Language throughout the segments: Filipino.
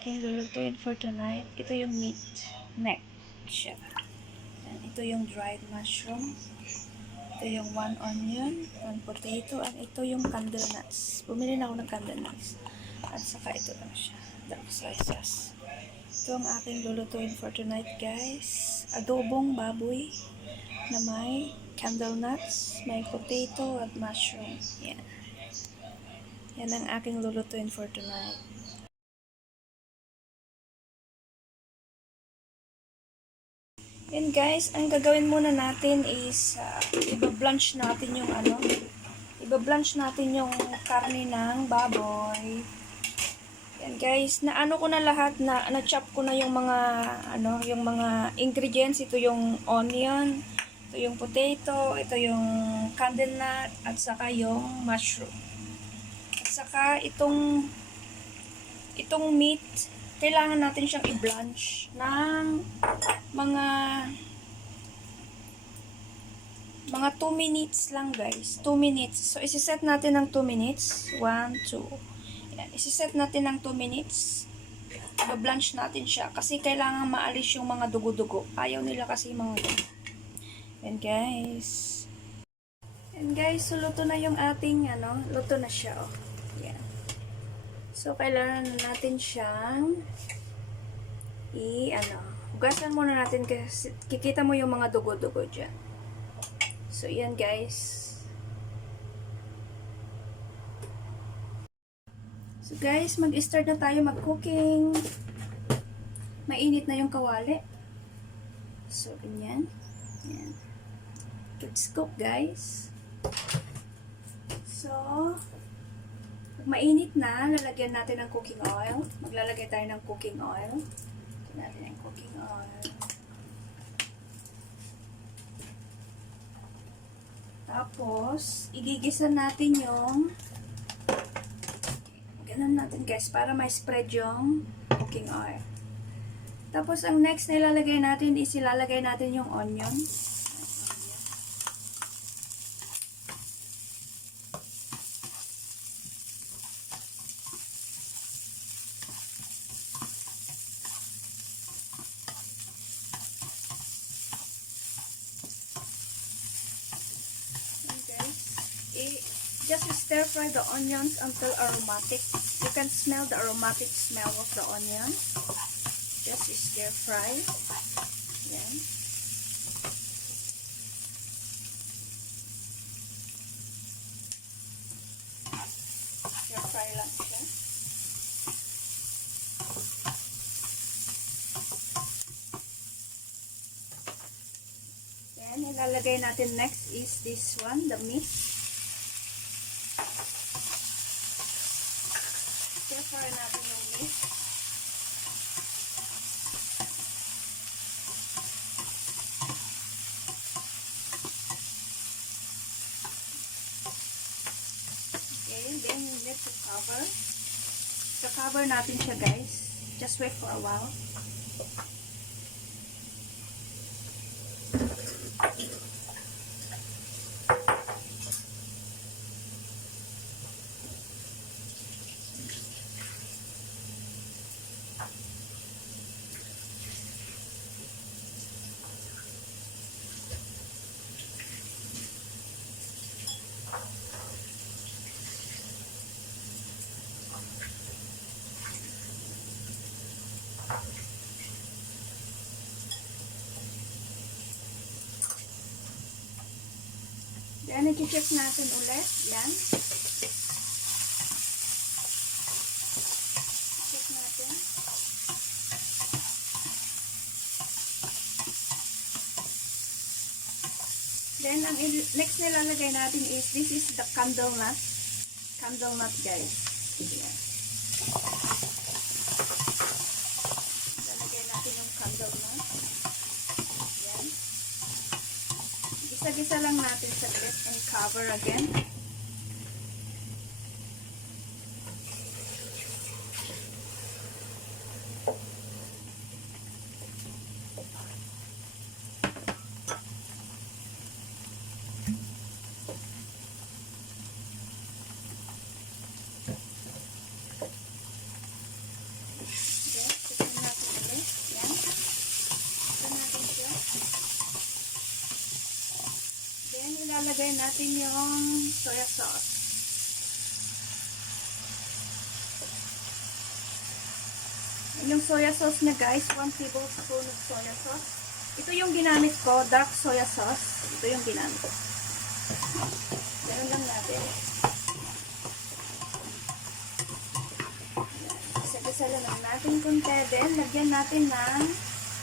Aking lulutuin for tonight. Ito yung meat neck siya. And ito yung dried mushroom. Ito yung 1 onion, 1 potato, at ito yung candle nuts. Bumili na ako ng candle nuts. At saka ito lang siya. Dark soy sauce. Ito ang aking lulutuin for tonight, guys. Adobong baboy na may candle nuts, may potato at mushroom. Yan. Yan ang aking lulutuin for tonight. Yan guys, ang gagawin muna natin is iba-blanch natin yung iba-blanch natin yung karne ng baboy. Yan guys, naano ko na lahat, na-chop ko na yung mga yung mga ingredients. Ito yung onion, ito yung potato, ito yung candle nut, at saka yung mushroom. At saka itong meat, kailangan natin siyang i-blanch ng mga 2 minutes lang guys. 2 minutes. So, isi-set natin ng 2 minutes. 1, 2. Yan. Isi-set natin ng 2 minutes. I-blanch natin siya. Kasi kailangan maalis yung mga dugo-dugo. Ayaw nila kasi mga dugo. Yan guys. Yan guys. So, luto na yung ating, luto na siya. Oh. Yan. So, kailangan natin siyang hugasan muna natin kasi kikita mo yung mga dugo-dugo dyan. So, yan guys. So, guys, mag-start na tayo mag-cooking. Mainit na yung kawali. So, ganyan. Yan. Let's cook, guys. So, pag mainit na, lalagyan natin ng cooking oil. Maglalagay tayo ng cooking oil. Lagyan natin ng cooking oil. Tapos, igigisa natin yung ganun natin guys, para ma-spread yung cooking oil. Tapos, ang next na ilalagay natin is ilalagay natin yung onion. Just stir fry the onions until aromatic. You can smell the aromatic smell of the onion. Just stir fry. Yan. Stir fry lang siya. Then, ilalagay natin next is this one, the meat. Stir-fry natin yung meat. Okay, then you need to cover. So, cover natin siya guys. Just wait for a while. Yan, i-check natin ulit. Yan. Check natin. Then, ang next na ilalagay natin is, this is the candle nut. Candle nut, guys. Yan. Ilalagay natin yung candle nut. Yan. Gisa-gisa lang natin saglit and cover again. Then, ilalagay natin yung soya sauce. Yung soya sauce na guys, 1 tablespoon of soya sauce. Ito yung ginamit ko, dark soya sauce. Ito yung ginamit ko. Ganun lang natin. Isa-isa lang natin konti. Then, lagyan natin ng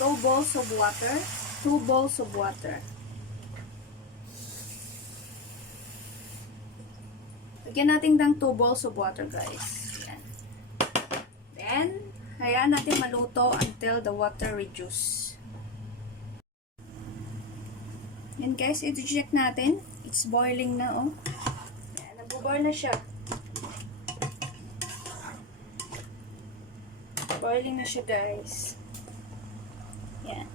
2 bowls of water. 2 bowls of water. Lagyan natin ng 2 bowls of water, guys. Yan. Then, hayaan natin maluto until the water reduce. Yan, guys. I-check natin. It's boiling na, oh. Yan, nag-boil na siya. Boiling na siya, guys. Yan.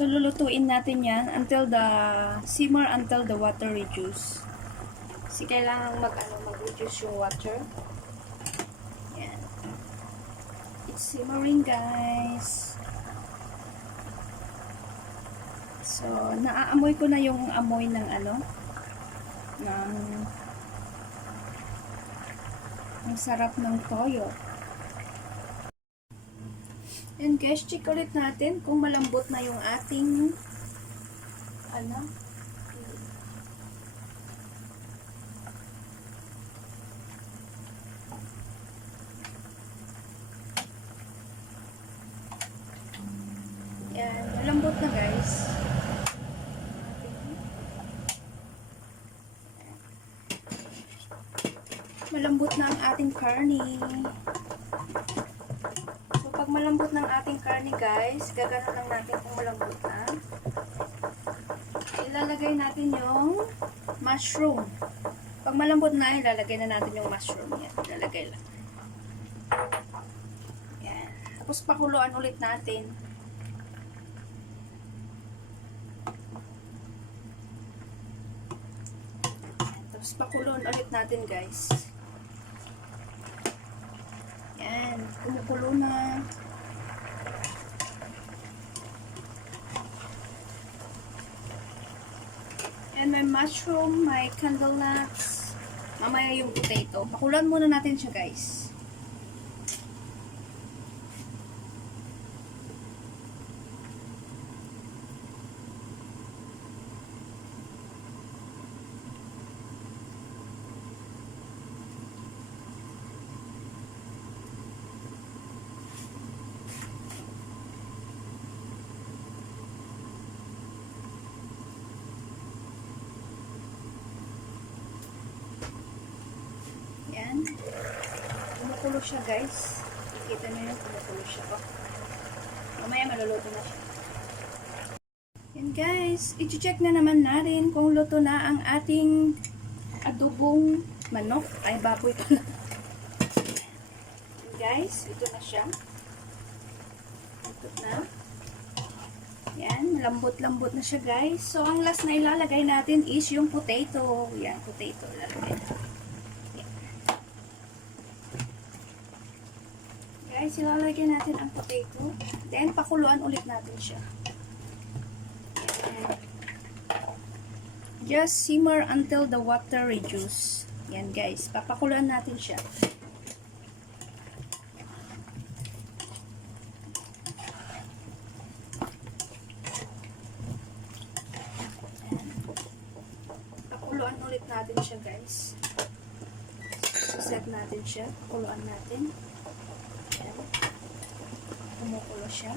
So, lulutuin natin yan simmer until the water reduce. Kasi kailangan mag-reduce yung water. Yan. It's simmering, guys. So, naaamoy ko na yung amoy ng ang sarap ng toyo. And guys, check ulit natin kung malambot na yung ating yan, malambot na guys. Malambot na ang ating karne. Pag malambot ng ating karne, guys, gagano lang natin kung malambot na. Ilalagay natin yung mushroom. Pag malambot na, ilalagay na natin yung mushroom. Yan, ilalagay lang. Yan. Tapos pakuluan ulit natin. Tapos pakuluan ulit natin, guys. Yan, kumukulo na. And may mushroom, may candle nuts. Mamaya yung potato. Pakulan muna natin siya, guys. Yan. Kumukulo siya, guys. Kita nyo yun, kumukulo siya. Oh. Mamaya maluluto na siya. Yan, guys. I-check na naman natin kung luto na ang ating adobong manok. Ay, baboy ko na. Guys, ito na siya. Ito na. Yan, lambot-lambot na siya, guys. So, ang last na ilalagay natin is yung potato. Yan, potato. Ilalagay natin. Guys, ilalagay natin ang potato. Then, pakuluan ulit natin siya. Yan. Just simmer until the water reduce. Yan, guys. Papakuluan natin siya. Yan. Pakuluan ulit natin siya, guys. Set natin siya. Pakuluan natin. Kumukulo siya.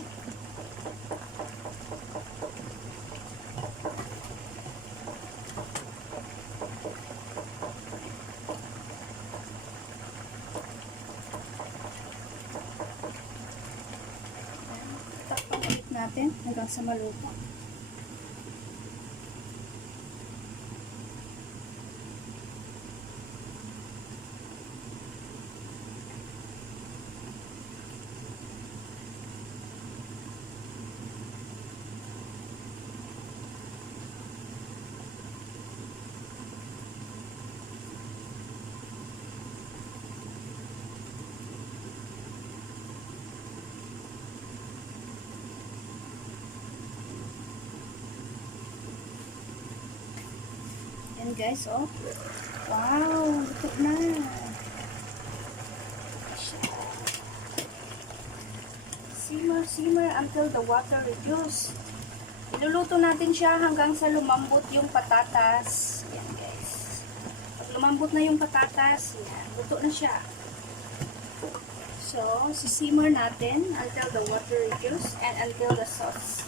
Takpan ulit natin hanggang sa maluto. Yan guys, oh. Wow, luto na. Simmer until the water reduces. Iluluto natin siya hanggang sa lumambot yung patatas. Yan guys. Pag lumambot na yung patatas, yan, luto na siya. So, sisimmer natin until the water reduces and until the sauce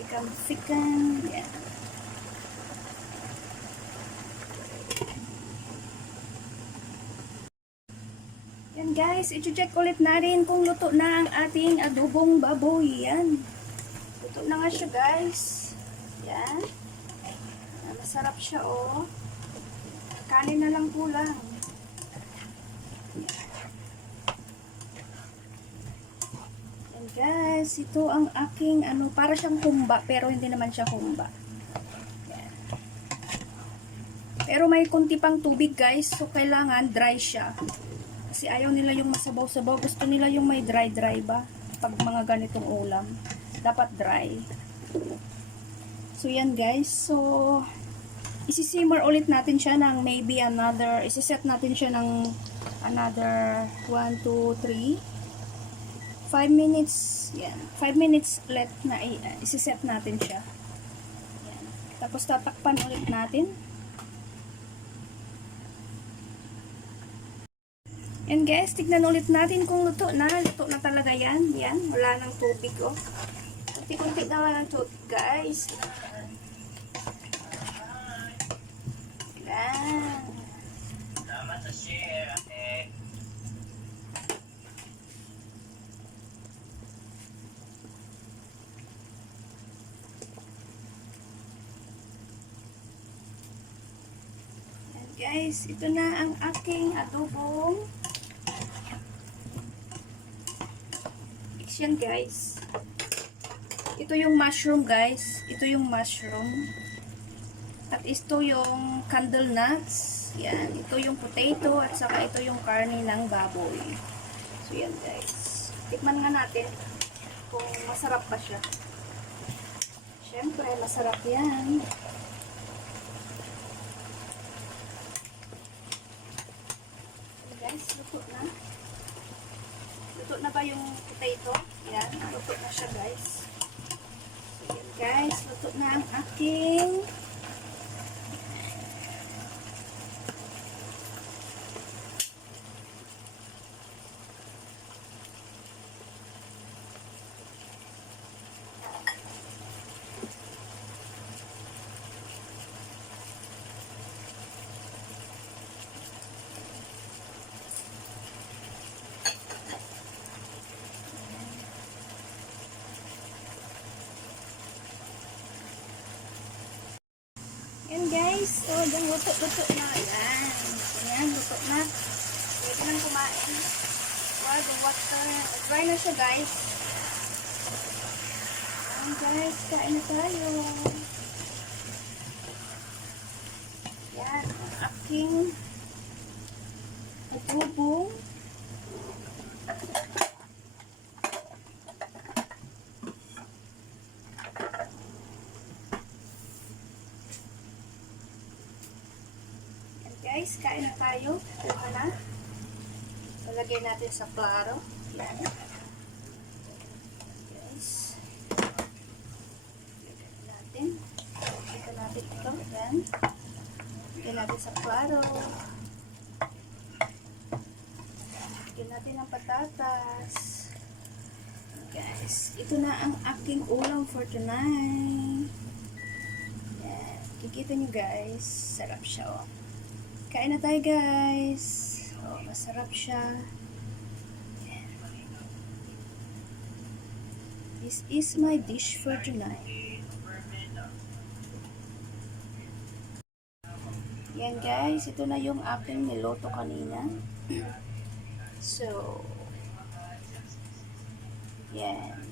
become thicken. Yan. Yan guys, i-check ulit natin kung luto na ang ating adobong baboy. Yan. Luto na nga siya guys. Yan. Masarap siya oh. Kanin na lang kulang. Yan guys, ito ang aking para siyang humba pero hindi naman siya humba. Yan. Pero may kunti pang tubig guys, so kailangan dry siya. Kasi ayaw nila yung masabaw-sabaw. Gusto nila yung may dry-dry ba? Pag mga ganitong ulam. Dapat dry. So, yan guys. So, isi-simmer ulit natin siya ng maybe another, isi-set natin siya ng another 1, 2, 3, 5 minutes. Yan. 5 minutes ulit na isi-set natin siya. Yan. Tapos, tatakpan ulit natin. And guys, tignan ulit natin kung luto na. Luto na talaga yan. Yan, wala nang tubig oh. Kunti-kunti na lang ang tubig guys. Yan. Salamat sa share, ate. Yan guys, ito na ang aking adobong. Yan guys. Ito yung mushroom guys. Ito yung mushroom. At ito yung candle nuts. Yan. Ito yung potato at saka ito yung karne ng baboy. So yan guys. Tikman nga natin kung masarap pa siya. Siyempre masarap yan. So guys, luto na. Luto na ba yung potato? Yan, luto na siya guys. So, yan guys, luto na ang aking yan guys, so yung luto na yan. Yan, luto na. Pwede nang kumain. Wow, the water. Dry na siya guys. Yan guys, kain na tayo. Yan, ang aking adobong guys, kain na tayo. Kuha na. Lalagay natin sa klaro. Yan. Guys. Lagay natin. Ito natin ito. Yan. Lagay natin sa klaro. Lagay natin ang patatas. Guys, ito na ang aking ulam for tonight. Yan. Kikita nyo guys. Sarap siya oh. Kain na tayo guys. Oh, masarap siya. Yeah. This is my dish for tonight. Yan guys, ito na yung aking niloto kanina. So, yan.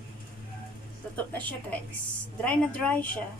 Tutok na siya guys. Dry na dry siya.